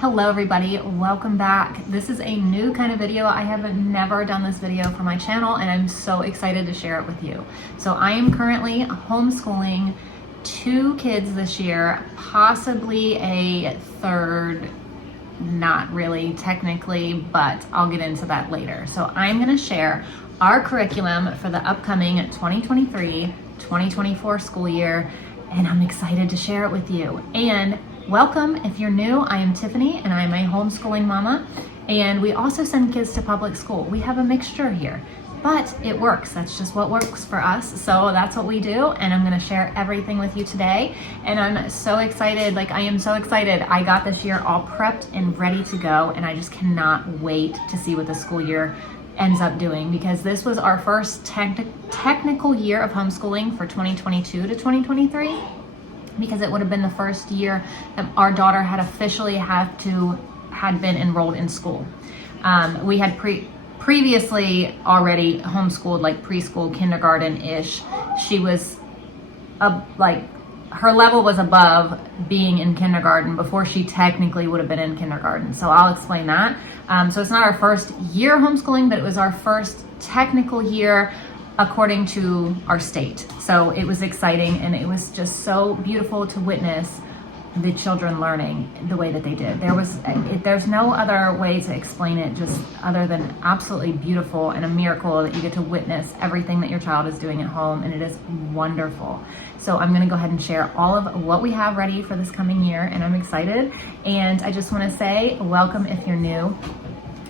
Hello everybody, welcome back. This is a new kind of video. I have never done this video for my channel and I'm so excited to share it with you. So I am currently homeschooling 2 kids this year, possibly a third, not really technically, but I'll get into that later. So I'm gonna share our curriculum for the upcoming 2023-2024 school year, and I'm excited to share it with you. And welcome, if you're new, I am Tiffany and I'm a homeschooling mama, and we also send kids to public school. We have a mixture here, but it works. That's just what works for us. So that's what we do, and I'm gonna share everything with you today. And I'm so excited, I am so excited. I got this year all prepped and ready to go, and I just cannot wait to see what the school year ends up doing, because this was our first technical year of homeschooling for 2022 to 2023. Because it would have been the first year that our daughter had officially had been enrolled in school. We had previously already homeschooled, like preschool, kindergarten-ish. She was her level was above being in kindergarten before she technically would have been in kindergarten. So I'll explain that. So it's not our first year homeschooling, but it was our first technical year according to our state. So it was exciting, and it was just so beautiful to witness the children learning the way that they did. There's no other way to explain it, just other than absolutely beautiful and a miracle that you get to witness everything that your child is doing at home, and it is wonderful. So I'm gonna go ahead and share all of what we have ready for this coming year, and I'm excited. And I just wanna say welcome if you're new.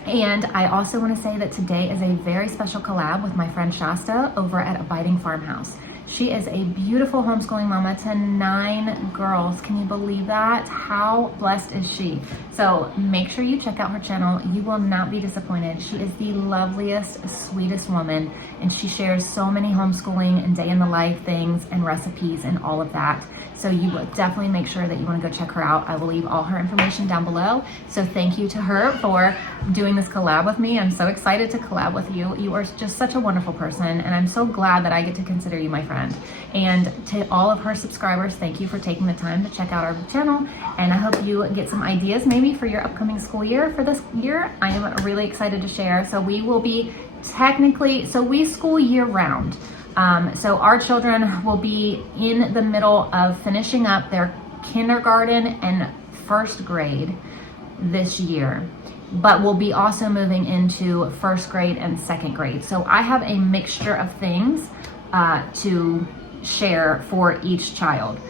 And I also want to say that today is a very special collab with my friend Shasta over at Abiding Farmhouse. She is a beautiful homeschooling mama to 9 girls. Can you believe that? How blessed is she? So make sure you check out her channel. You will not be disappointed. She is the loveliest, sweetest woman, and she shares so many homeschooling and day in the life things and recipes and all of that. So you will definitely make sure that you want to go check her out. I will leave all her information down below. So thank you to her for doing this collab with me. I'm so excited to collab with you. You are just such a wonderful person, and I'm so glad that I get to consider you my friend. And to all of her subscribers, thank you for taking the time to check out our channel, and I hope you get some ideas maybe for your upcoming school year. For this year, I am really excited to share. So we will be we school year round. So our children will be in the middle of finishing up their kindergarten and first grade this year, but we'll be also moving into first grade and second grade. So I have a mixture of things to share for each child,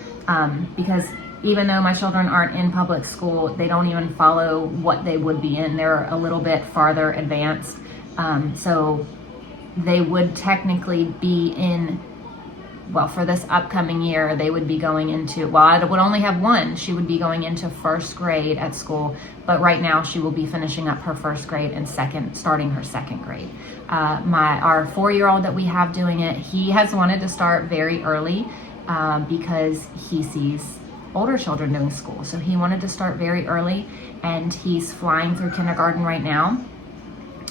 because even though my children aren't in public school, they don't even follow what they would be in. They're a little bit farther advanced. So they would technically be in, for this upcoming year, they would be going into, I would only have one. She would be going into first grade at school, but right now she will be finishing up her first grade and starting her second grade. Our 4-year-old that we have doing it, he has wanted to start very early because he sees older children doing school. So he wanted to start very early, and he's flying through kindergarten right now.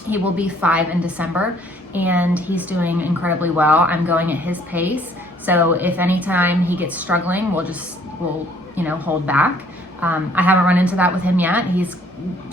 He will be 5 in December, and he's doing incredibly well. I'm going at his pace. So if anytime he gets struggling, we'll hold back. I haven't run into that with him yet. He's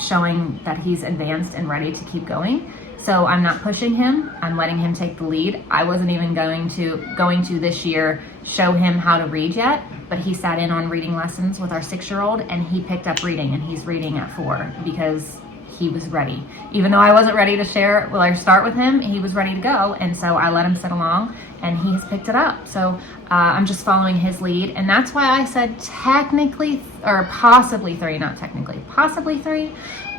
showing that he's advanced and ready to keep going. So I'm not pushing him. I'm letting him take the lead. I wasn't even going to this year show him how to read yet, but he sat in on reading lessons with our 6-year-old, and he picked up reading, and he's reading at 4 because he was ready. Even though I wasn't ready to start with him, he was ready to go. And so I let him sit along, and he has picked it up. So I'm just following his lead. And that's why I said technically, or possibly 3, not technically, possibly 3.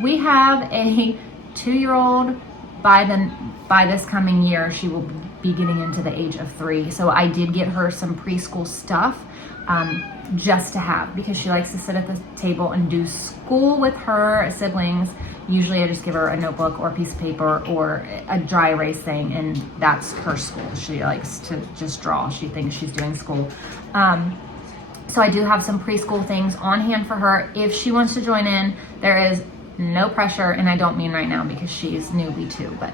We have a 2-year-old by this coming year. She will be getting into the age of 3. So I did get her some preschool stuff, just to have, because she likes to sit at the table and do school with her siblings. Usually I just give her a notebook or a piece of paper or a dry erase thing, and that's her school. She likes to just draw. She thinks she's doing school. So I do have some preschool things on hand for her. If she wants to join in, there is no pressure, and I don't mean right now because she's newbie too, but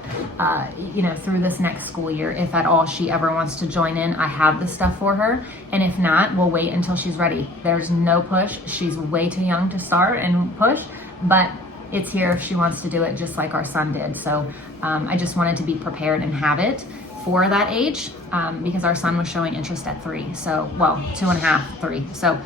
through this next school year, if at all she ever wants to join in, I have the stuff for her. And if not, we'll wait until she's ready. There's no push. She's way too young to start and push. but it's here if she wants to do it, just like our son did. So I just wanted to be prepared and have it for that age, because our son was showing interest at 3. So, well, 2.5, 3. So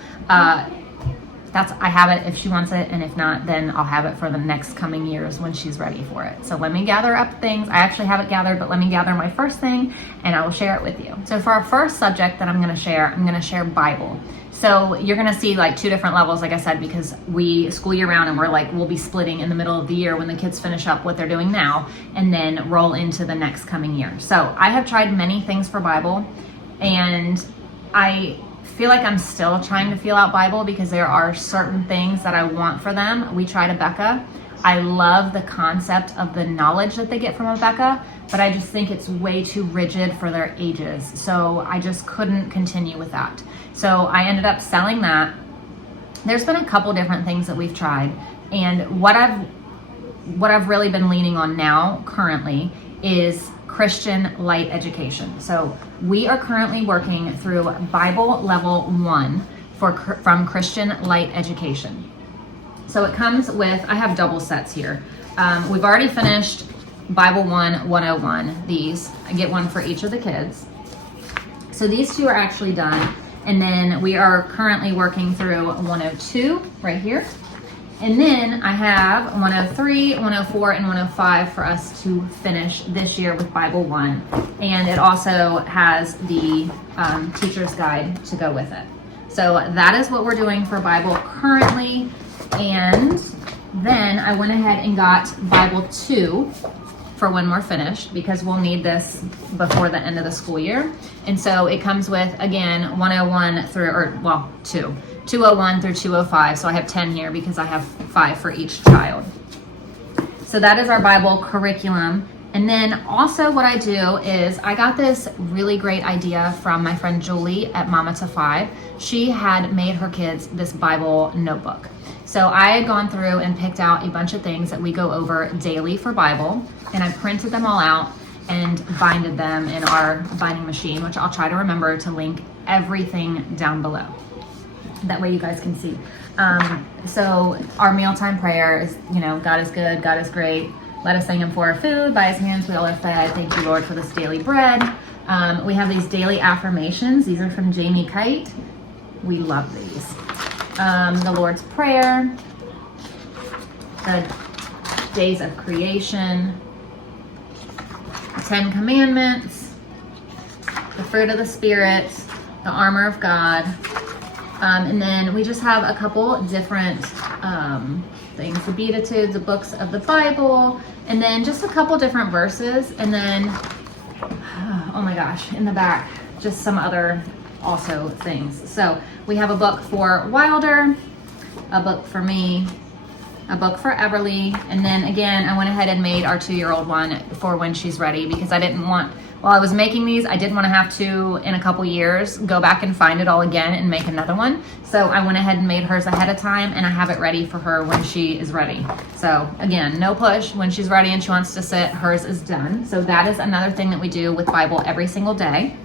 I have it if she wants it, and if not, then I'll have it for the next coming years when she's ready for it. So let me gather up things. I actually have it gathered, but let me gather my first thing and I will share it with you. So for our first subject that I'm gonna share Bible. So you're gonna see like 2 different levels, like I said, because we school year round, and we'll be splitting in the middle of the year when the kids finish up what they're doing now, and then roll into the next coming year. So I have tried many things for Bible, and I feel like I'm still trying to feel out Bible because there are certain things that I want for them. We tried Abeka. I love the concept of the knowledge that they get from Abeka, but I just think it's way too rigid for their ages. So I just couldn't continue with that. So I ended up selling that. There's been a couple different things that we've tried, and what I've really been leaning on now currently is Christian light education. So we are currently working through Bible level 1 from Christian light education. So it comes with, I have double sets here. We've already finished Bible 1 101. These, I get one for each of the kids. So these 2 are actually done. And then we are currently working through 102 right here. And then I have 103, 104, and 105 for us to finish this year with Bible 1. And it also has the teacher's guide to go with it. So that is what we're doing for Bible currently. And then I went ahead and got Bible 2 for when we're finished, because we'll need this before the end of the school year. And so it comes with, again, 101 through, 201 through 205. So I have 10 here because I have 5 for each child. So that is our Bible curriculum. And then also what I do is I got this really great idea from my friend Julie at Mama to 5. She had made her kids this Bible notebook. So I had gone through and picked out a bunch of things that we go over daily for Bible, and I printed them all out and binded them in our binding machine, which I'll try to remember to link everything down below. That way you guys can see. So our mealtime prayer is, God is good, God is great. Let us thank him for our food. By his hands we all are fed. Thank you, Lord, for this daily bread. We have these daily affirmations. These are from Jamie Kite. We love these. The Lord's Prayer, the days of creation, the 10 Commandments, the fruit of the Spirit, the armor of God, and then we just have a couple different things, the Beatitudes, the books of the Bible, and then just a couple different verses, and then, oh my gosh, in the back, just some other also things. So we have a book for Wilder, a book for me, a book for Everly, and then again I went ahead and made our 2-year-old one for when she's ready, because I didn't want, while I was making these, I didn't want to have to in a couple years go back and find it all again and make another one. So I went ahead and made hers ahead of time, and I have it ready for her when she is ready. So again, no push. When she's ready and she wants to sit, hers is done. So that is another thing that we do with Bible every single day.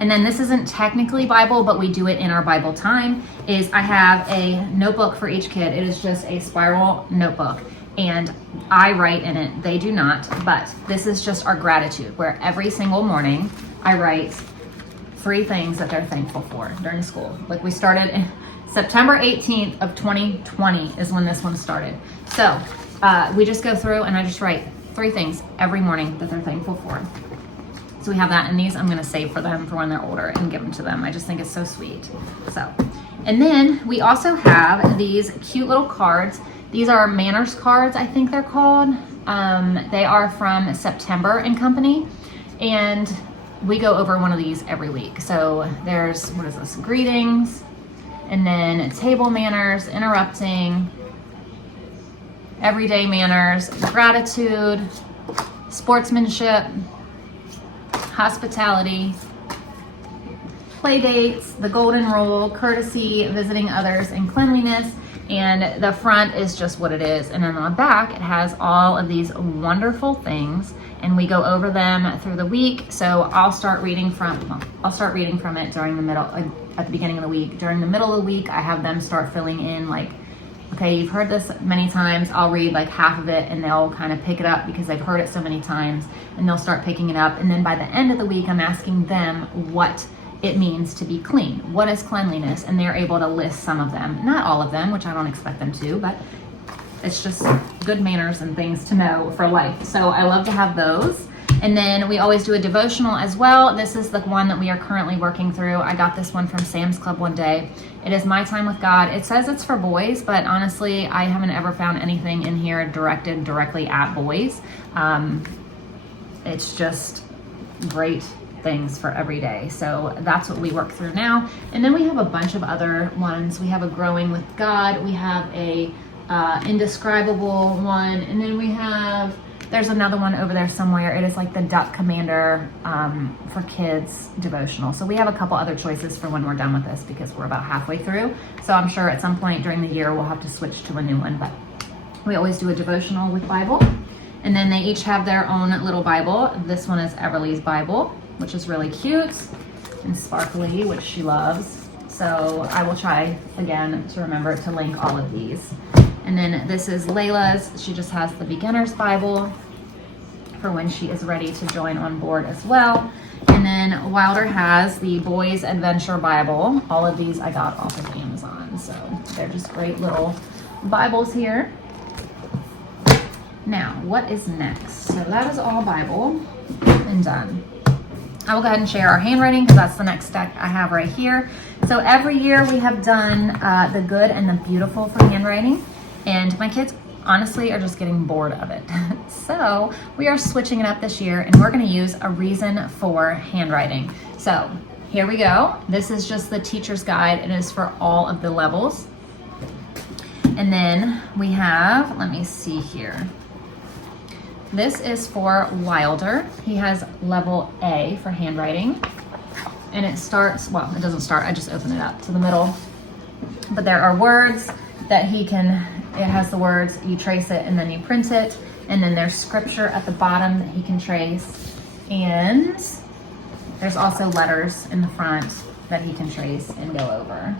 And then this isn't technically Bible, but we do it in our Bible time, is I have a notebook for each kid. It is just a spiral notebook, and I write in it. They do not, but this is just our gratitude, where every single morning I write 3 things that they're thankful for during school. Like we started in September 18th of 2020 is when this one started. So we just go through and I just write 3 things every morning that they're thankful for. So we have that, and these I'm gonna save for them for when they're older and give them to them. I just think it's so sweet. So, and then we also have these cute little cards. These are manners cards, I think they're called. They are from September and Company, and we go over one of these every week. So there's, what is this? Greetings, and then table manners, interrupting, everyday manners, gratitude, sportsmanship, hospitality, play dates, the golden rule, courtesy, visiting others, and cleanliness. And the front is just what it is. And then on the back, it has all of these wonderful things, and we go over them through the week. So I'll start reading from it during the middle, at the beginning of the week. During the middle of the week, I have them start filling in like Okay, you've heard this many times. I'll read like half of it and they'll kind of pick it up because they've heard it so many times, and they'll start picking it up. And then by the end of the week, I'm asking them what it means to be clean. What is cleanliness? And they're able to list some of them. Not all of them, which I don't expect them to, but it's just good manners and things to know for life. So I love to have those. And then we always do a devotional as well. This is the one that we are currently working through. I got this one from Sam's Club one day. It is My Time with God. It says it's for boys, but honestly, I haven't ever found anything in here directed directly at boys. It's just great things for every day. So that's what we work through now. And then we have a bunch of other ones. We have a Growing with God. We have a Indescribable one. And then we have, there's another one over there somewhere. It is like the Duck Commander for kids devotional. So we have a couple other choices for when we're done with this because we're about halfway through. So I'm sure at some point during the year we'll have to switch to a new one. But we always do a devotional with Bible. And then they each have their own little Bible. This one is Everly's Bible, which is really cute and sparkly, which she loves. So I will try again to remember to link all of these. And then this is Layla's. She just has the Beginner's Bible for when she is ready to join on board as well. And then Wilder has the Boys Adventure Bible. All of these I got off of Amazon. So they're just great little Bibles here. Now, what is next? So that is all Bible and done. I will go ahead and share our handwriting because that's the next deck I have right here. So every year we have done the good and the beautiful for handwriting. And my kids honestly are just getting bored of it. So we are switching it up this year and we're gonna use a reason for handwriting. So here we go. This is just the teacher's guide. It is for all of the levels. And then we have, let me see here. This is for Wilder. He has level A for handwriting. And it starts, well, it doesn't start, I just open it up to the middle. But there are words that he can, it has the words, you trace it and then you print it. And then there's scripture at the bottom that he can trace. And there's also letters in the front that he can trace and go over.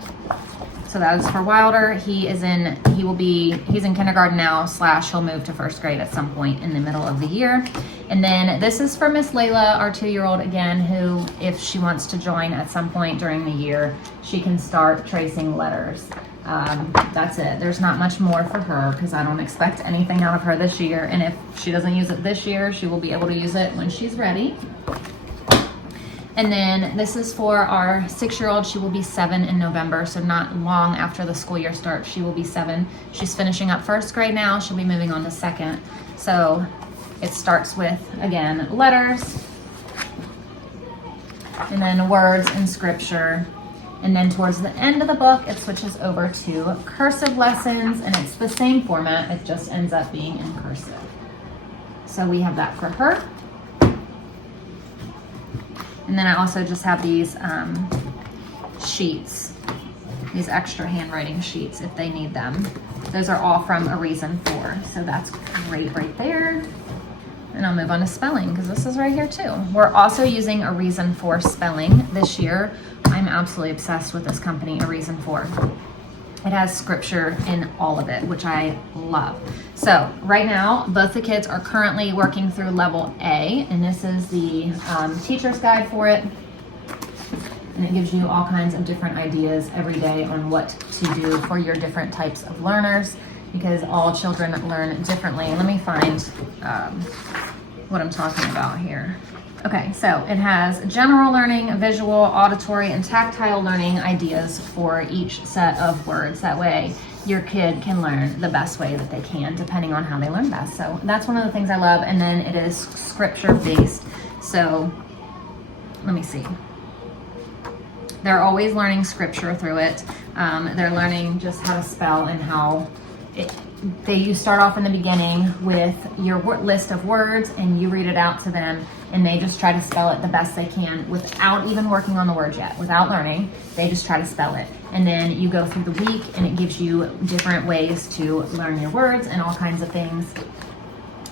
So that is for Wilder. He's in kindergarten now / he'll move to first grade at some point in the middle of the year. And then this is for Miss Layla, our 2-year-old again, who if she wants to join at some point during the year, she can start tracing letters. That's it. There's not much more for her because I don't expect anything out of her this year. And if she doesn't use it this year, she will be able to use it when she's ready. And then this is for our 6-year-old. She will be 7 in November, so not long after the school year starts, she will be 7. She's finishing up first grade now. She'll be moving on to second. So it starts with, again, letters, and then words and scripture. And then towards the end of the book, it switches over to cursive lessons, and it's the same format. It just ends up being in cursive. So we have that for her. And then I also just have these sheets, these extra handwriting sheets if they need them. Those are all from A Reason For. So that's great right there. And I'll move on to spelling because this is right here too. We're also using A Reason For spelling this year. I'm absolutely obsessed with this company, A Reason For. It has scripture in all of it, which I love. So right now, both the kids are currently working through level A, and this is the teacher's guide for it. And it gives you all kinds of different ideas every day on what to do for your different types of learners, because all children learn differently. Let me find what I'm talking about here. Okay, so it has general learning, visual, auditory, and tactile learning ideas for each set of words. That way your kid can learn the best way that they can, depending on how they learn best. So that's one of the things I love. And then it is scripture based. So let me see. They're always learning scripture through it. They're learning just how to spell and how you start off in the beginning with your list of words and you read it out to them, and they just try to spell it the best they can without even working on the words yet, without learning. They just try to spell it. And then you go through the week and it gives you different ways to learn your words and all kinds of things.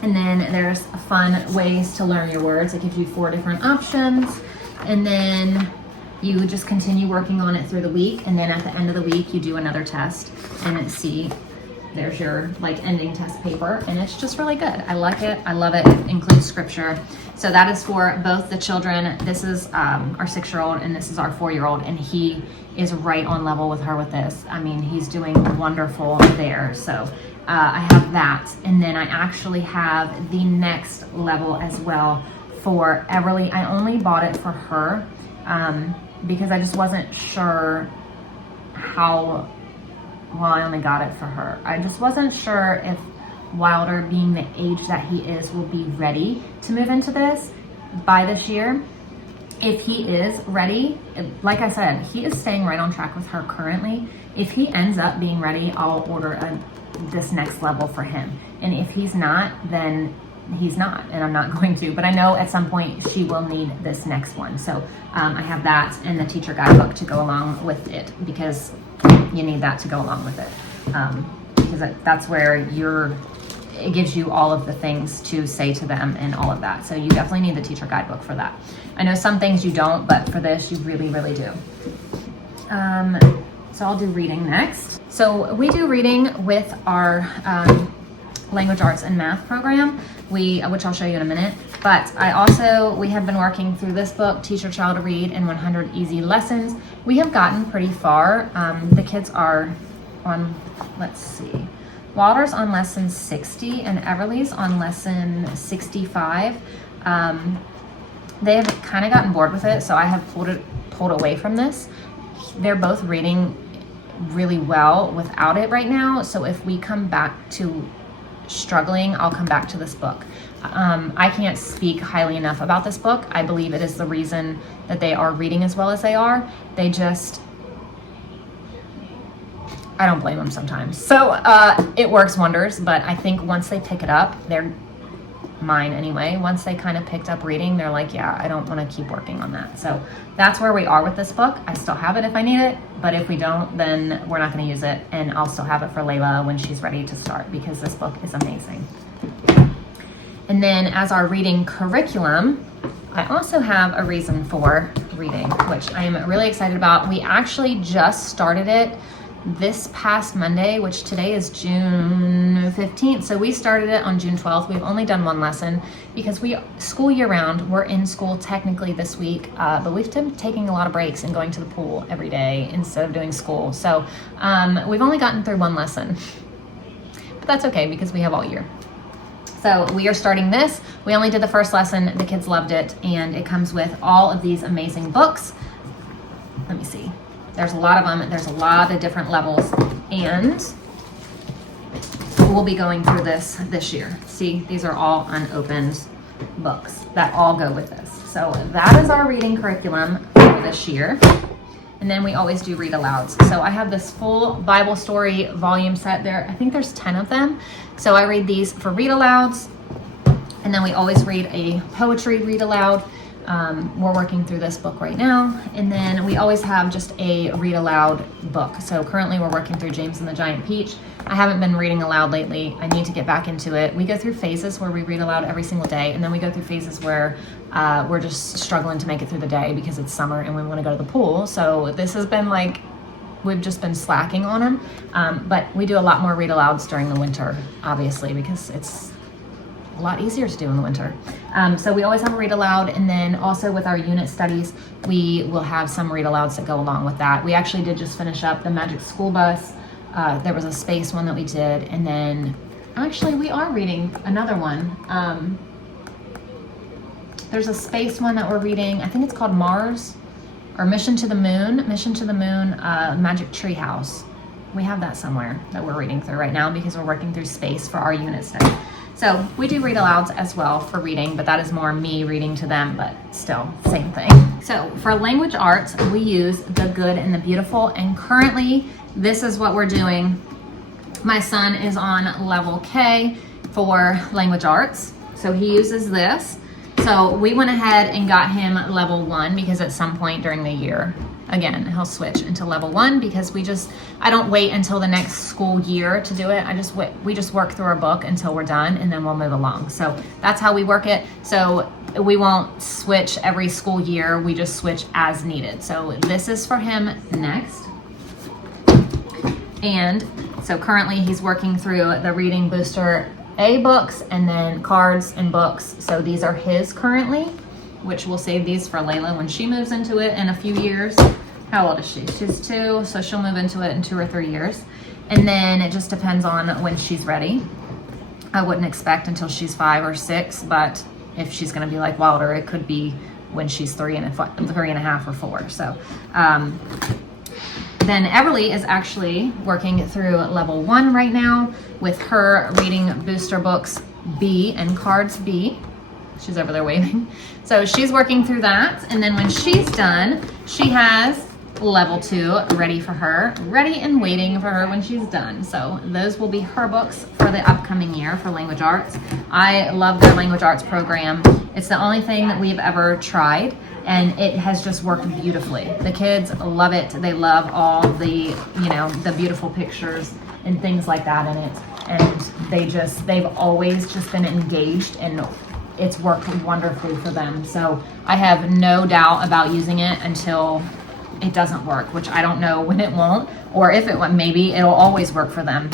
And then there's fun ways to learn your words. It gives you 4 different options. And then you just continue working on it through the week. And then at the end of the week, you do another test and see there's your like ending test paper, and it's just really good. I like it. I love it. It includes scripture. So that is for both the children. This is our 6-year-old and this is our 4-year-old, and he is right on level with her with this. I mean, he's doing wonderful there. So I have that. And then I actually have the next level as well for Everly. I only bought it for her because I just wasn't sure how, well, I only got it for her. I just wasn't sure if Wilder, being the age that he is, will be ready to move into this by this year. If he is ready, like I said, he is staying right on track with her currently. If he ends up being ready, I'll order this next level for him. And if he's not, then he's not, and I'm not going to. But I know at some point she will need this next one. So I have that and the teacher guidebook to go along with it, because you need that to go along with it. Because that's where it gives you all of the things to say to them and all of that. So you definitely need the teacher guidebook for that. I know some things you don't, but for this you really, really do. So I'll do reading next. So we do reading with our language arts and math program, which I'll show you in a minute. But we have been working through this book, Teach Your Child to Read in 100 Easy Lessons. We have gotten pretty far. The kids are on, let's see, Wilder's on lesson 60 and Everly's on lesson 65. They've kind of gotten bored with it, so I have pulled away from this. They're both reading really well without it right now, so if we come back to struggling, I'll come back to this book. I can't speak highly enough about this book. I believe it is the reason that they are reading as well as they are. I don't blame them sometimes. So it works wonders, but I think once they pick it up, they're mine anyway. Once they kind of picked up reading, they're like, yeah, I don't want to keep working on that. So that's where we are with this book. I still have it if I need it, but if we don't, then we're not going to use it. And I'll still have it for Layla when she's ready to start, because this book is amazing. And then as our reading curriculum, I also have a reason for reading, which I am really excited about. We actually just started it this past Monday, which today is June 15th. So we started it on June 12th. We've only done one lesson because school year round, we're in school technically this week, but we've been taking a lot of breaks and going to the pool every day instead of doing school. So we've only gotten through one lesson, but that's okay because we have all year. So we are starting this. We only did the first lesson. The kids loved it, and it comes with all of these amazing books. Let me see. There's a lot of them. There's a lot of different levels, and we'll be going through this year. See, these are all unopened books that all go with this. So that is our reading curriculum for this year. And then we always do read-alouds. So I have this full Bible story volume set there. I think there's 10 of them. So I read these for read-alouds, and then we always read a poetry read-aloud. We're working through this book right now, and then we always have just a read aloud book. So currently we're working through James and the Giant Peach. I haven't been reading aloud lately. I need to get back into it. We go through phases where we read aloud every single day, and then we go through phases where we're just struggling to make it through the day because it's summer and we want to go to the pool. So this has been like, we've just been slacking on them, but we do a lot more read alouds during the winter, obviously, because it's a lot easier to do in the winter. So we always have a read aloud, and then also with our unit studies, we will have some read alouds that go along with that. We actually did just finish up the Magic School Bus. There was a space one that we did, and then actually we are reading another one. There's a space one that we're reading. I think it's called Mars or Mission to the Moon, Magic Tree House. We have that somewhere that we're reading through right now because we're working through space for our unit study. So we do read alouds as well for reading, but that is more me reading to them, but still same thing. So for language arts, we use The Good and the Beautiful, and currently this is what we're doing. My son is on level K for language arts, so he uses this. So we went ahead and got him level 1 because at some point during the year, again, he'll switch into level 1 because I don't wait until the next school year to do it. We just work through our book until we're done, and then we'll move along. So that's how we work it. So we won't switch every school year. We just switch as needed. So this is for him next. And So currently he's working through the Reading Booster A books and then cards and books. So these are his currently, which we'll save these for Layla when she moves into it in a few years. How old is she? She's 2, so she'll move into it in 2 or 3 years. And then it just depends on when she's ready. I wouldn't expect until she's 5 or 6, but if she's gonna be like Wilder, it could be when she's 3.5 or 4. So then Everly is actually working through level 1 right now with her Reading Booster Books B and Cards B. She's over there waving. So she's working through that. And then when she's done, she has level 2 ready for her, ready and waiting for her when she's done. So those will be her books for the upcoming year for language arts. I love their language arts program. It's the only thing that we've ever tried, and it has just worked beautifully. The kids love it. They love all the, the beautiful pictures and things like that in it. And they've always just been engaged, and it's worked wonderfully for them. So I have no doubt about using it until it doesn't work, which I don't know when it won't, or if it won't, maybe it'll always work for them.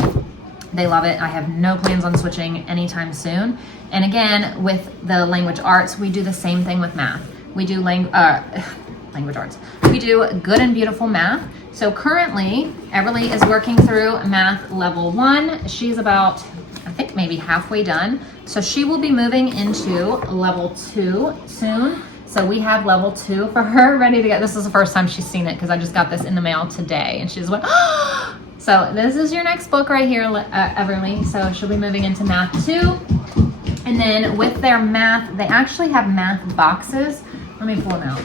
They love it. I have no plans on switching anytime soon. And again, with the language arts, we do the same thing with math. We do language arts. We do good and beautiful math. So currently, Everly is working through math level 1. She's about, I think, maybe halfway done. So she will be moving into level 2 soon. So we have level 2 for her ready to go. This is the first time she's seen it because I just got this in the mail today, and she's like, oh! So this is your next book right here, Everly. So she'll be moving into math 2. And then with their math, they actually have math boxes. Let me pull them out.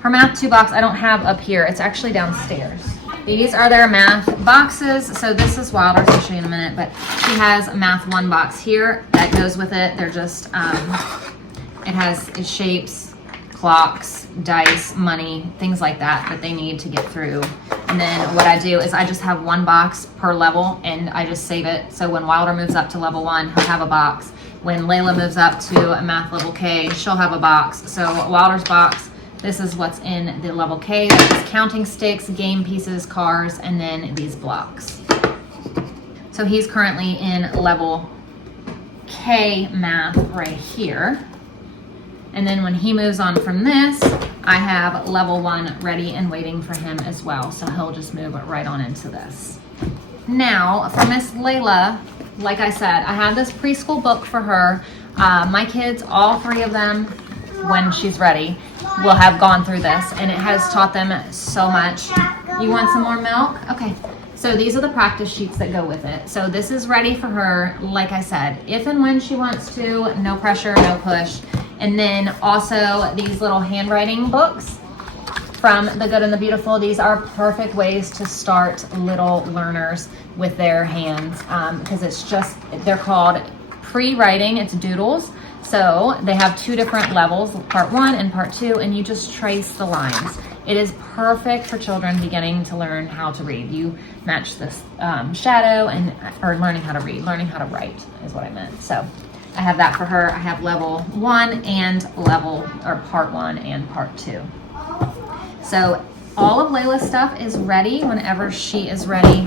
Her math 2 box I don't have up here. It's actually downstairs. These are their math boxes. So this is Wilder's. I'll show you in a minute, but she has a math 1 box here that goes with it. They're just, it has shapes, clocks, dice, money, things like that they need to get through. And then what I do is I just have 1 box per level, and I just save it. So when Wilder moves up to level 1, he'll have a box. When Layla moves up to a math level K, she'll have a box. So Wilder's box, this is what's in the level K. That's counting sticks, game pieces, cars, and then these blocks. So he's currently in level K math right here. And then when he moves on from this, I have level 1 ready and waiting for him as well. So he'll just move right on into this. Now, for Miss Layla, like I said, I have this preschool book for her. My kids, all 3 of them, when she's ready, will have gone through this, and it has taught them so much. You want some more milk? Okay. So these are the practice sheets that go with it. So this is ready for her, like I said, if and when she wants to, no pressure, no push. And then also these little handwriting books from The Good and the Beautiful. These are perfect ways to start little learners with their hands, because it's just, they're called pre-writing, it's doodles. So they have 2 different levels, part 1 and part 2, and you just trace the lines. It is perfect for children beginning to learn how to read. You match this shadow or learning how to read, learning how to write is what I meant. So I have that for her. I have level 1 and part 1 and part 2. So all of Layla's stuff is ready whenever she is ready.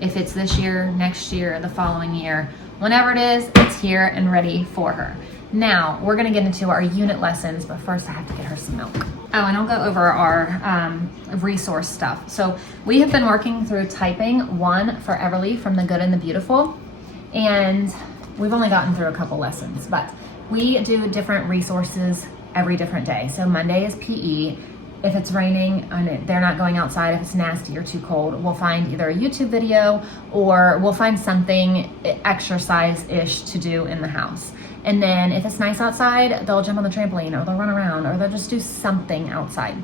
If it's this year, next year, the following year, whenever it is, it's here and ready for her. Now, we're gonna get into our unit lessons, but first I have to get her some milk. Oh, and I'll go over our resource stuff. So we have been working through typing 1 for Everly from The Good and the Beautiful, and we've only gotten through a couple lessons, but we do different resources every different day. So Monday is PE. If it's raining and they're not going outside, if it's nasty or too cold, we'll find either a YouTube video or we'll find something exercise-ish to do in the house. And then if it's nice outside, they'll jump on the trampoline or they'll run around or they'll just do something outside.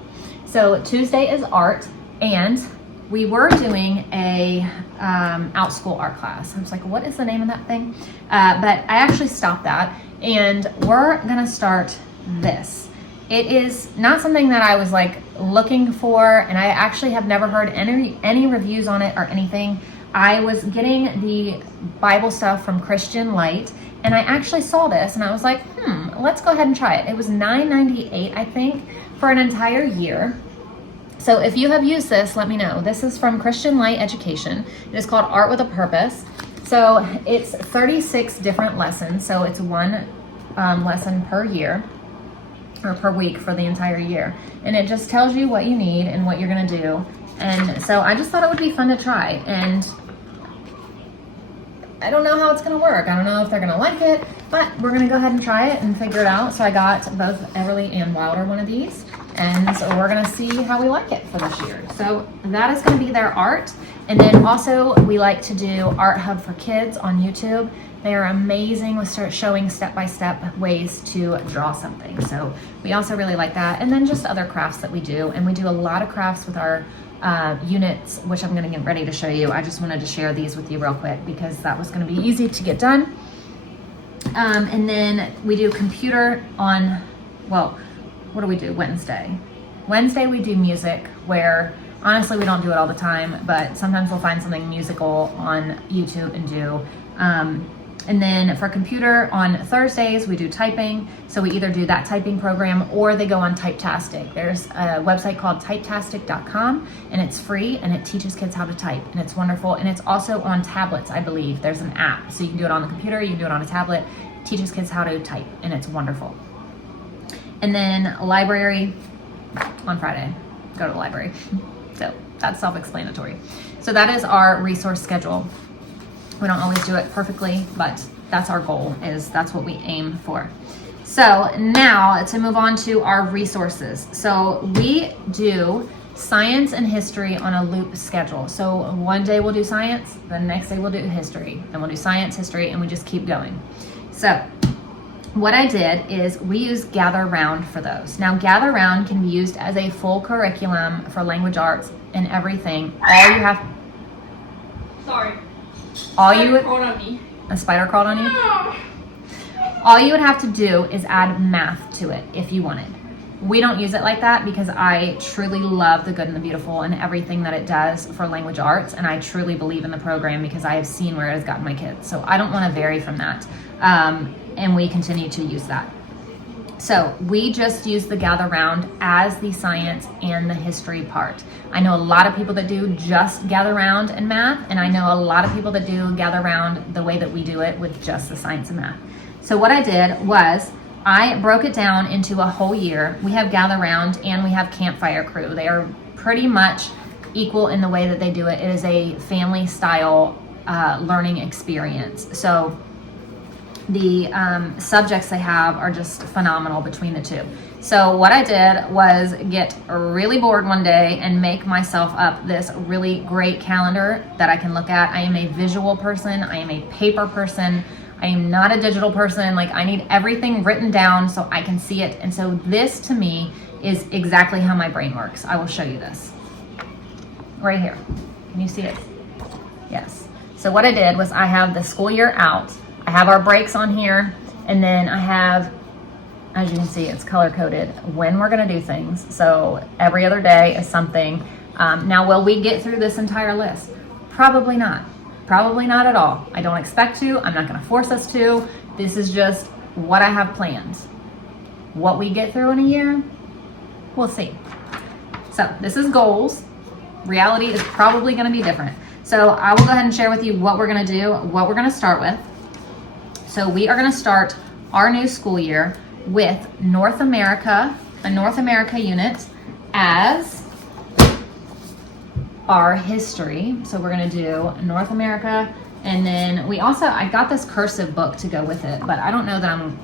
So Tuesday is art, and we were doing a out-school art class. I was like, what is the name of that thing? But I actually stopped that, and we're gonna start this. It is not something that I was like looking for, and I actually have never heard any reviews on it or anything. I was getting the Bible stuff from Christian Light, and I actually saw this and I was like, let's go ahead and try it. It was $9.98, I think, for an entire year. So if you have used this, let me know. This is from Christian Light Education. It is called Art with a Purpose. So it's 36 different lessons. So it's one lesson per year or per week for the entire year. And it just tells you what you need and what you're gonna do. And so I just thought it would be fun to try. And I don't know how it's gonna work. I don't know if they're gonna like it, but we're gonna go ahead and try it and figure it out. So I got both Everly and Wilder one of these. And so we're gonna see how we like it for this year. So that is gonna be their art. And then also we like to do Art Hub for Kids on YouTube. They are amazing with showing step-by-step ways to draw something. So we also really like that. And then just other crafts that we do. And we do a lot of crafts with our units, which I'm gonna get ready to show you. I just wanted to share these with you real quick because that was gonna be easy to get done. And then we do computer on, well, what do we do Wednesday? Wednesday we do music, where honestly we don't do it all the time, but sometimes we'll find something musical on YouTube and do. And then for computer on Thursdays, we do typing. So we either do that typing program or they go on Typetastic. There's a website called typetastic.com and it's free and it teaches kids how to type and it's wonderful. And it's also on tablets, I believe. There's an app. So you can do it on the computer, you can do it on a tablet. It teaches kids how to type and it's wonderful. And then library on Friday, go to the library. So that's self-explanatory. So that is our resource schedule. We don't always do it perfectly, but that's our goal, that's what we aim for. So now to move on to our resources. So we do science and history on a loop schedule. So one day we'll do science, the next day we'll do history, then we'll do science, history, and we just keep going. So what I did is we use Gather Round for those. Now Gather Round can be used as a full curriculum for language arts and everything. All you have... Sorry. A spider crawled on you? No. All you would have to do is add math to it if you wanted. We don't use it like that because I truly love The Good and the Beautiful and everything that it does for language arts, and I truly believe in the program because I have seen where it has gotten my kids. So I don't want to vary from that, and we continue to use that. So we just use the Gather Round as the science and the history part. I know a lot of people that do just Gather Round and math, and I know a lot of people that do Gather Round the way that we do it with just the science and math. So what I did was I broke it down into a whole year. We have Gather Round and we have Campfire Crew. They are pretty much equal in the way that they do it. It is a family style learning experience. So the subjects they have are just phenomenal between the two. So what I did was get really bored one day and make myself up this really great calendar that I can look at. I am a visual person. I am a paper person. I am not a digital person. Like, I need everything written down so I can see it. And so this to me is exactly how my brain works. I will show you this right here. Can you see it? Yes. So what I did was I have the school year out. I have our breaks on here, and then I have, as you can see, it's color-coded when we're gonna do things. So every other day is something. Now, will we get through this entire list? Probably not. Probably not at all. I don't expect to. I'm not gonna force us to. This is just what I have planned. What we get through in a year, we'll see. So this is goals. Reality is probably gonna be different. So I will go ahead and share with you what we're gonna do, what we're gonna start with. So we are going to start our new school year with North America, a North America unit as our history. So we're going to do North America, and then we also, I got this cursive book to go with it, but I don't know that I'm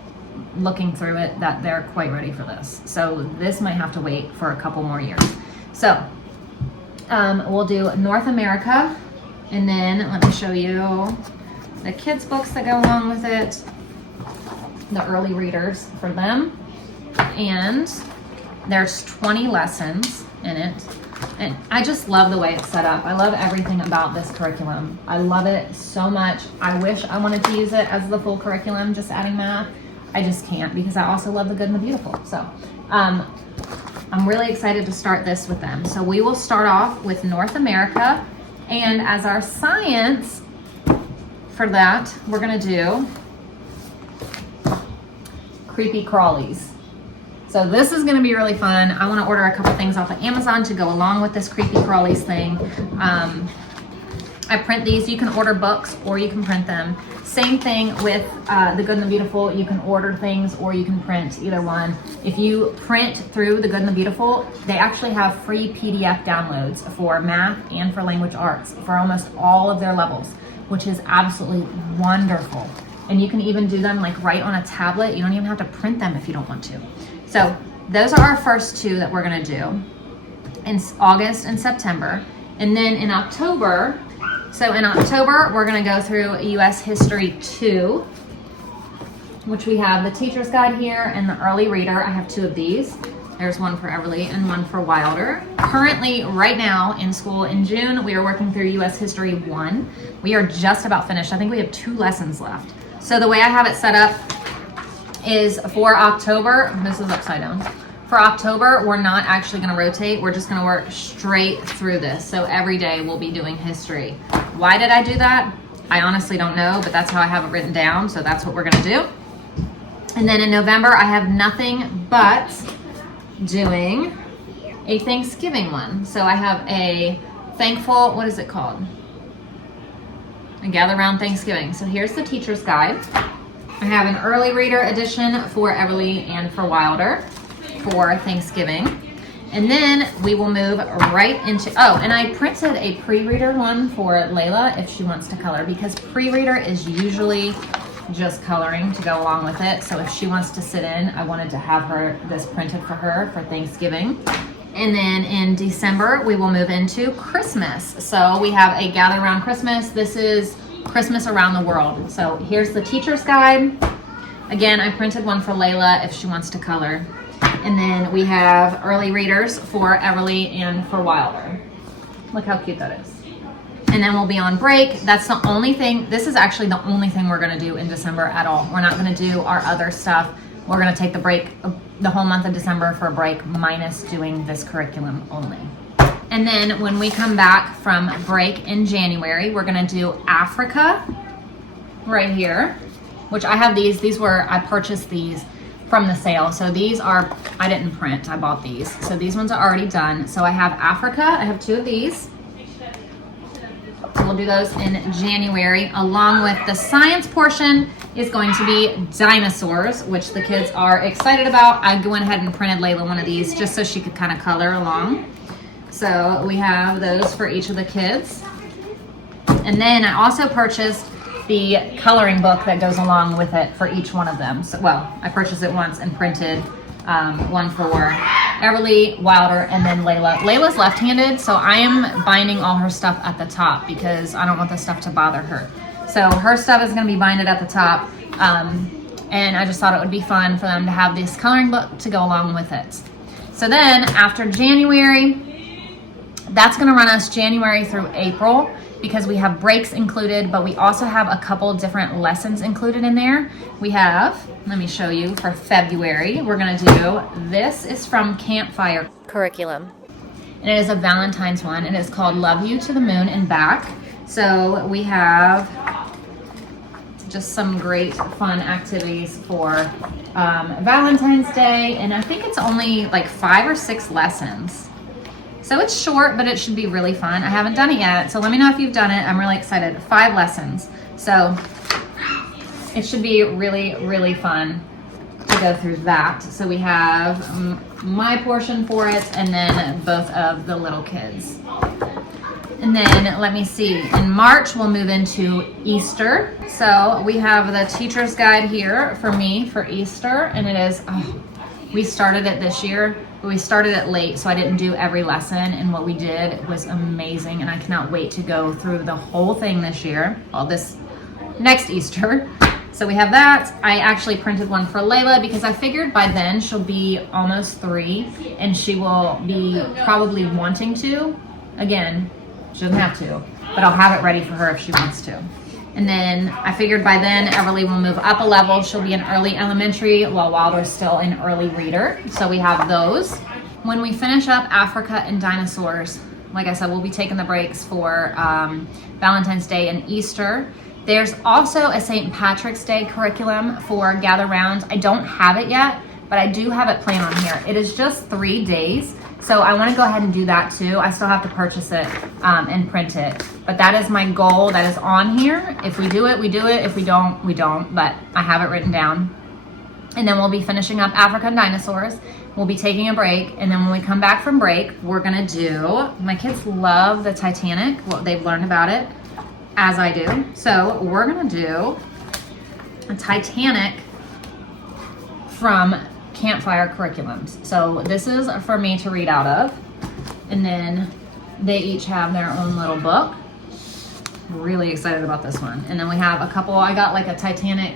looking through it that they're quite ready for this. So this might have to wait for a couple more years. So we'll do North America, and then let me show you the kids' books that go along with it, the early readers for them. And there's 20 lessons in it. And I just love the way it's set up. I love everything about this curriculum. I love it so much. I wish I wanted to use it as the full curriculum, just adding math. I just can't because I also love The Good and the Beautiful. So I'm really excited to start this with them. So we will start off with North America. And as our science, for that, we're gonna do creepy crawlies. So this is gonna be really fun. I wanna order a couple things off of Amazon to go along with this Creepy Crawlies thing. I print these. You can order books or you can print them. Same thing with The Good and the Beautiful. You can order things or you can print, either one. If you print through The Good and the Beautiful, they actually have free PDF downloads for math and for language arts for almost all of their levels, which is absolutely wonderful. And you can even do them like right on a tablet. You don't even have to print them if you don't want to. So those are our first two that we're gonna do in August and September. And then in October, we're gonna go through US History 2, which we have the Teacher's Guide here and the Early Reader. I have two of these. There's one for Everly and one for Wilder. Currently, right now in school in June, we are working through US History 1. We are just about finished. I think we have 2 lessons left. So the way I have it set up is for October, this is upside down. For October, we're not actually gonna rotate. We're just gonna work straight through this. So every day we'll be doing history. Why did I do that? I honestly don't know, but that's how I have it written down. So that's what we're gonna do. And then in November, I have nothing but doing a Thanksgiving one. So I have a thankful, what is it called? A Gather Round Thanksgiving. So here's the Teacher's Guide. I have an Early Reader edition for Everly and for Wilder for Thanksgiving. And then we will move right into, oh, and I printed a pre-reader one for Layla if she wants to color, because pre-reader is usually just coloring to go along with it. So if she wants to sit in, I wanted to have this printed for her for Thanksgiving. And then in December, we will move into Christmas. So we have a Gather Around Christmas. This is Christmas around the world. So here's the Teacher's Guide. Again, I printed one for Layla if she wants to color. And then we have Early Readers for Everly and for Wilder. Look how cute that is. And then we'll be on break. That's the only thing, this is actually the only thing we're gonna do in December at all. We're not gonna do our other stuff. We're gonna take the break, the whole month of December for a break, minus doing this curriculum only. And then when we come back from break in January, we're gonna do Africa right here, which I have I purchased these from the sale. So these are, I didn't print, I bought these. So these ones are already done. So I have Africa, I have 2 of these. So we'll do those in January, along with the science portion is going to be dinosaurs, which the kids are excited about. I went ahead and printed Layla one of these just so she could kind of color along. So we have those for each of the kids. And then I also purchased the coloring book that goes along with it for each one of them. So, well, I purchased it once and printed one for Everly, Wilder, and then Layla. Layla's left-handed, so I am binding all her stuff at the top because I don't want the stuff to bother her. So her stuff is gonna be binded at the top. And I just thought it would be fun for them to have this coloring book to go along with it. So then after January, that's gonna run us January through April, because we have breaks included, but we also have a couple different lessons included in there. We have, let me show you, for February, we're gonna do, this is from Campfire Curriculum. And it is a Valentine's one. It is called Love You to the Moon and Back. So we have just some great fun activities for Valentine's Day. And I think it's only like 5 or 6 lessons. So it's short, but it should be really fun. I haven't done it yet, so let me know if you've done it. I'm really excited. 5 lessons. So it should be really, really fun to go through that. So we have my portion for it, and then both of the little kids. And then let me see, in March we'll move into Easter. So we have the Teacher's Guide here for me for Easter, and it is, we started it this year, but we started it late, so I didn't do every lesson, and what we did was amazing, and I cannot wait to go through the whole thing this year, well, this next Easter. So we have that. I actually printed one for Layla because I figured by then she'll be almost 3, and she will be probably wanting to. Again, she doesn't have to, but I'll have it ready for her if she wants to. And then I figured by then Everly will move up a level. She'll be in early elementary while Wilder's still in early reader. So we have those. When we finish up Africa and dinosaurs, like I said, we'll be taking the breaks for Valentine's Day and Easter. There's also a St. Patrick's Day curriculum for Gather Round. I don't have it yet, but I do have it planned on here. It is just 3 days, so I want to go ahead and do that too. I still have to purchase it and print it, but that is my goal. That is on here. If we do it, we do it. If we don't, we don't, but I have it written down. And then we'll be finishing up African dinosaurs. We'll be taking a break, and then when we come back from break, we're gonna do, my kids love the Titanic, well, they've learned about it, as I do. So we're gonna do a Titanic from Campfire curriculums. So this is for me to read out of, and then they each have their own little book. Really excited about this one. And then we have a couple, I got like a Titanic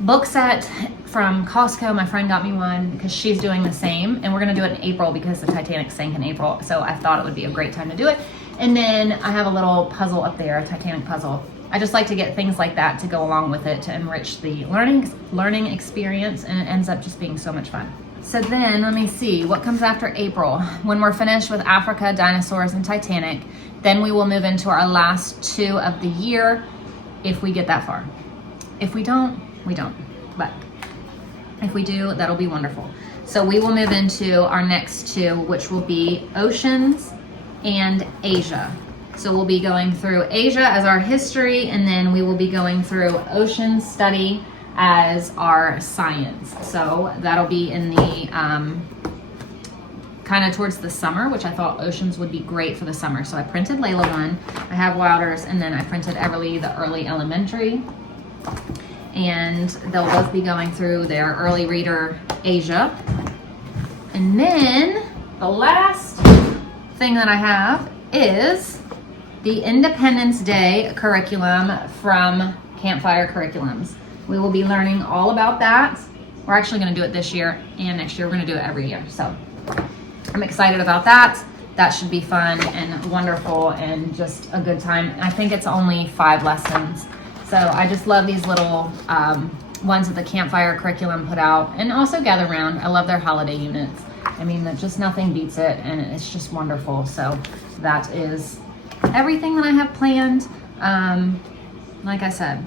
book set from Costco. My friend got me one because she's doing the same, and we're gonna do it in April because the Titanic sank in April, so I thought it would be a great time to do it. And then I have a little puzzle up there, a Titanic puzzle. I just like to get things like that to go along with it to enrich the learning experience, and it ends up just being so much fun. So then let me see what comes after April. When we're finished with Africa, dinosaurs, and Titanic, then we will move into our last 2 of the year if we get that far. If we don't, we don't, but if we do, that'll be wonderful. So we will move into our next 2, which will be oceans and Asia. So we'll be going through Asia as our history, and then we will be going through ocean study as our science. So that'll be in the kind of towards the summer, which I thought oceans would be great for the summer. So I printed Layla one, I have Wilder's, and then I printed Everly, the early elementary. And they'll both be going through their early reader Asia. And then the last thing that I have is the Independence Day curriculum from Campfire Curriculums. We will be learning all about that. We're actually gonna do it this year, and next year we're gonna do it every year. So I'm excited about that. That should be fun and wonderful and just a good time. I think it's only 5 lessons. So I just love these little ones that the Campfire curriculum put out, and also Gather Round. I love their holiday units. I mean, just nothing beats it, and it's just wonderful. So that is everything that I have planned. Like I said,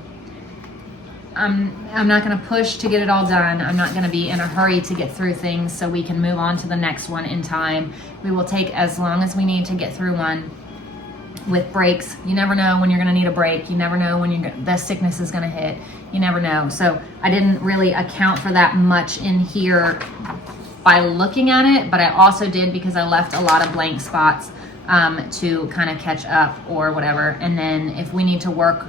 I'm not gonna push to get it all done. I'm not gonna be in a hurry to get through things so we can move on to the next one in time. We will take as long as we need to get through one. With breaks, you never know when you're gonna need a break. You never know when the sickness is gonna hit. You never know. So I didn't really account for that much in here by looking at it, but I also did because I left a lot of blank spots to kind of catch up or whatever. And then if we need to work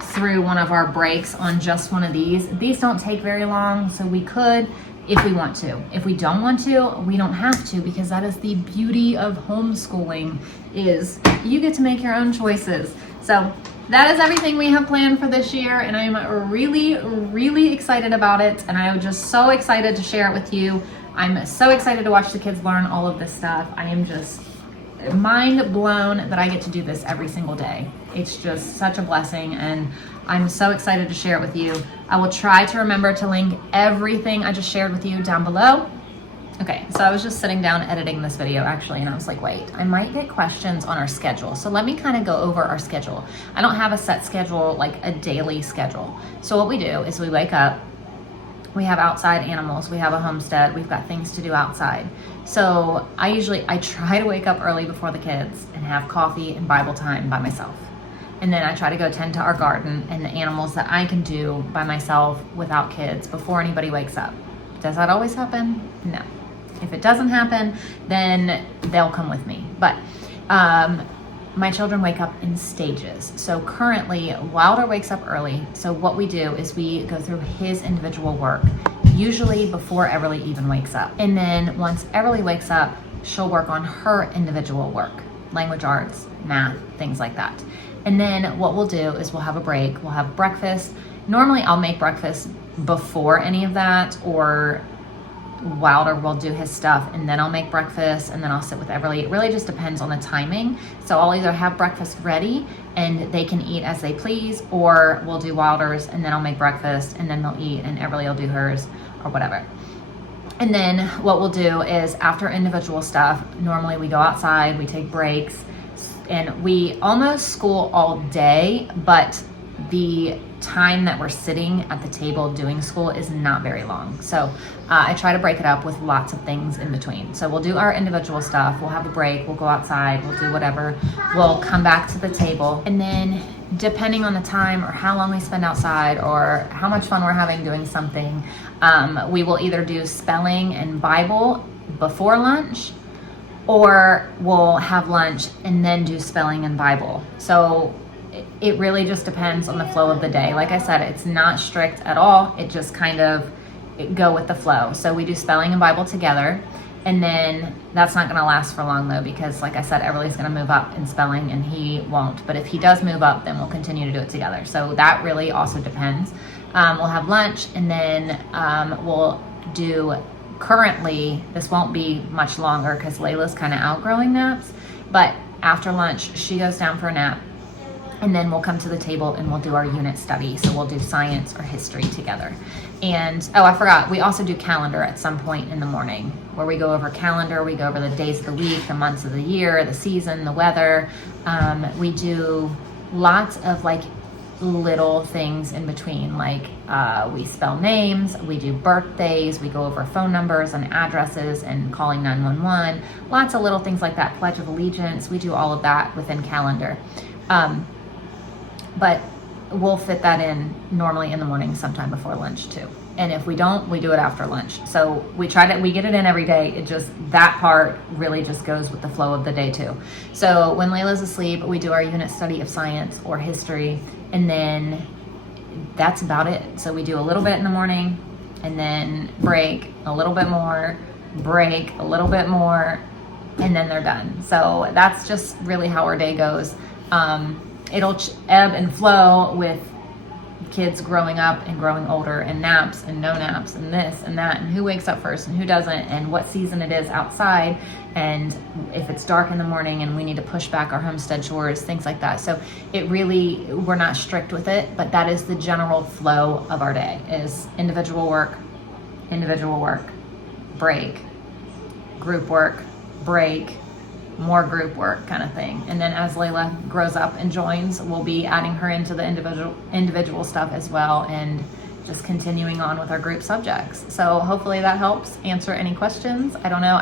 through one of our breaks on just one of these don't take very long, so we could if we want to. If we don't want to, we don't have to, because that is the beauty of homeschooling, is you get to make your own choices. So that is everything we have planned for this year, and I'm really, really excited about it, and I'm just so excited to share it with you. I'm so excited to watch the kids learn all of this stuff. I am just mind blown that I get to do this every single day. It's just such a blessing, and I'm so excited to share it with you. I will try to remember to link everything I just shared with you down below. Okay, so I was just sitting down editing this video actually, and I was like, wait, I might get questions on our schedule. So let me kind of go over our schedule. I don't have a set schedule, like a daily schedule. So what we do is we wake up, we have outside animals, we have a homestead, we've got things to do outside. So I try to wake up early before the kids and have coffee and Bible time by myself. And then I try to go tend to our garden and the animals that I can do by myself without kids before anybody wakes up. Does that always happen? No. If it doesn't happen, then they'll come with me. But my children wake up in stages. So currently, Wilder wakes up early. So what we do is we go through his individual work, usually before Everly even wakes up. And then once Everly wakes up, she'll work on her individual work, language arts, math, things like that. And then what we'll do is we'll have a break, we'll have breakfast. Normally I'll make breakfast before any of that, or Wilder will do his stuff and then I'll make breakfast and then I'll sit with Everly. It really just depends on the timing. So I'll either have breakfast ready and they can eat as they please, or we'll do Wilder's and then I'll make breakfast and then they'll eat and Everly will do hers or whatever. And then what we'll do is after individual stuff, normally we go outside, we take breaks, and we almost school all day, but the time that we're sitting at the table doing school is not very long. So I try to break it up with lots of things in between. So we'll do our individual stuff, we'll have a break, we'll go outside, we'll do whatever, we'll come back to the table, and then depending on the time or how long we spend outside or how much fun we're having doing something, we will either do spelling and Bible before lunch, or we'll have lunch and then do spelling and Bible. So it really just depends on the flow of the day. Like I said, it's not strict at all. It just kind of go with the flow. So we do spelling and Bible together, and then that's not going to last for long though, because like I said, Everly's going to move up in spelling and he won't. But if he does move up, then we'll continue to do it together. So that really also depends. We'll have lunch, and then we'll do, currently, this won't be much longer because Layla's kind of outgrowing naps, but after lunch, she goes down for a nap. And then we'll come to the table and we'll do our unit study. So we'll do science or history together. And, oh, I forgot, we also do calendar at some point in the morning where we go over calendar, we go over the days of the week, the months of the year, the season, the weather. We do lots of like little things in between, like we spell names, we do birthdays, we go over phone numbers and addresses and calling 911, lots of little things like that, Pledge of Allegiance, we do all of that within calendar. But we'll fit that in normally in the morning sometime before lunch too. And if we don't, we do it after lunch. So we get it in every day. It just, that part really just goes with the flow of the day too. So when Layla's asleep, we do our unit study of science or history, and then that's about it. So we do a little bit in the morning, and then break, a little bit more, break, a little bit more, and then they're done. So that's just really how our day goes. It'll ebb and flow with kids growing up and growing older, and naps and no naps and this and that, and who wakes up first and who doesn't, and what season it is outside, and if it's dark in the morning and we need to push back our homestead chores, things like that. So it really, we're not strict with it, but that is the general flow of our day, is individual work, break, group work, break, more group work kind of thing. And then as Layla grows up and joins, we'll be adding her into the individual stuff as well, and just continuing on with our group subjects. So hopefully that helps answer any questions. I don't know.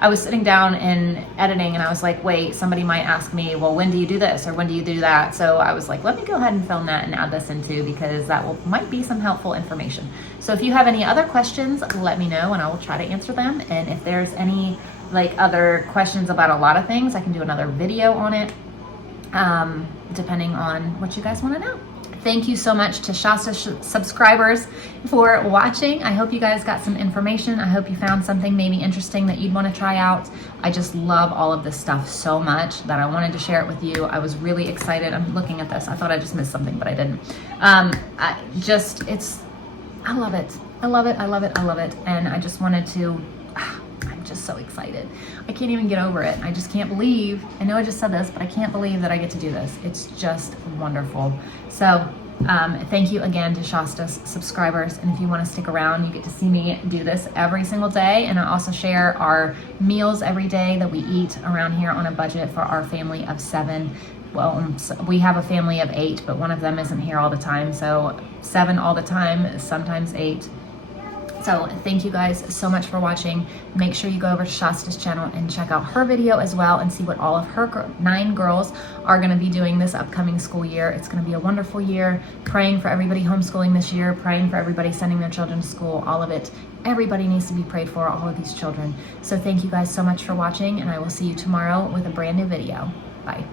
I was sitting down and editing, and I was like, wait, somebody might ask me, well, when do you do this? Or when do you do that? So I was like, let me go ahead and film that and add this in too, because that might be some helpful information. So if you have any other questions, let me know and I will try to answer them. And if there's any like other questions about a lot of things, I can do another video on it, depending on what you guys want to know. Thank you so much to Shasta subscribers for watching. I hope you guys got some information. I hope you found something maybe interesting that you'd want to try out. I just love all of this stuff so much that I wanted to share it with you. I was really excited. I'm looking at this. I thought I just missed something, but I didn't. I love it. I love it. I love it. I love it. And I just wanted to, I'm just so excited. I can't even get over it. I just can't believe, I know I just said this, but I can't believe that I get to do this. It's just wonderful. So thank you again to Shasta's subscribers. And if you want to stick around, you get to see me do this every single day. And I also share our meals every day that we eat around here on a budget for our family of 7. Well, we have a family of 8, but one of them isn't here all the time. So 7 all the time, sometimes 8. So thank you guys so much for watching. Make sure you go over to Shasta's channel and check out her video as well, and see what all of her 9 girls are gonna be doing this upcoming school year. It's gonna be a wonderful year. Praying for everybody homeschooling this year, praying for everybody sending their children to school, all of it. Everybody needs to be prayed for, all of these children. So thank you guys so much for watching, and I will see you tomorrow with a brand new video. Bye.